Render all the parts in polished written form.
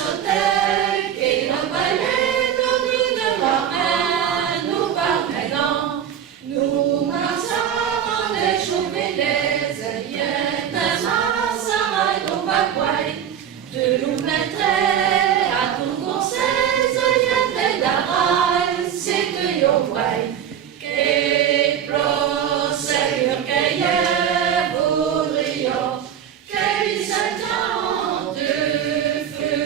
sautait, qui le balait tout nous de la main, nous parvenons, nous marchons des chauffés des alliés, des massas et nos bagouilles, de nous mettre à tout conseil, alliés d'arail, c'est de Yovray, qui procède qu'il y ait voudrions, qu'il s'attend de feu,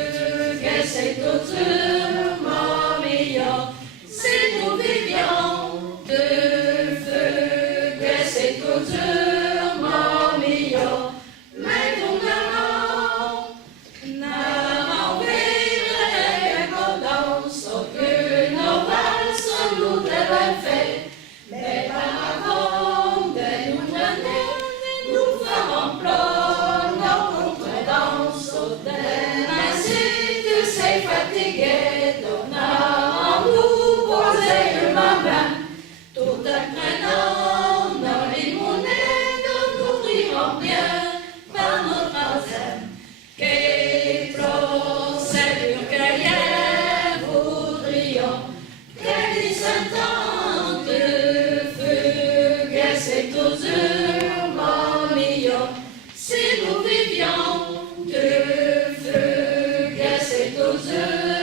que c'est autrement meilleur, si nous vivions de feu, que c'est autrement meilleur, mais nous n'avons viré que dans ce que nos valses nous devaient faire, mais par avant de nous donner, nous ferons pleurer nos contredanses, ainsi tu sais fatigué, donnant nous poser ma main, tout apprenant dans les monnaies de nous rirons bien par notre argent, qui procède que voudrions, que s'entend de feu, que c'est toujours meilleur, si nous vivions de feu, que c'est toujours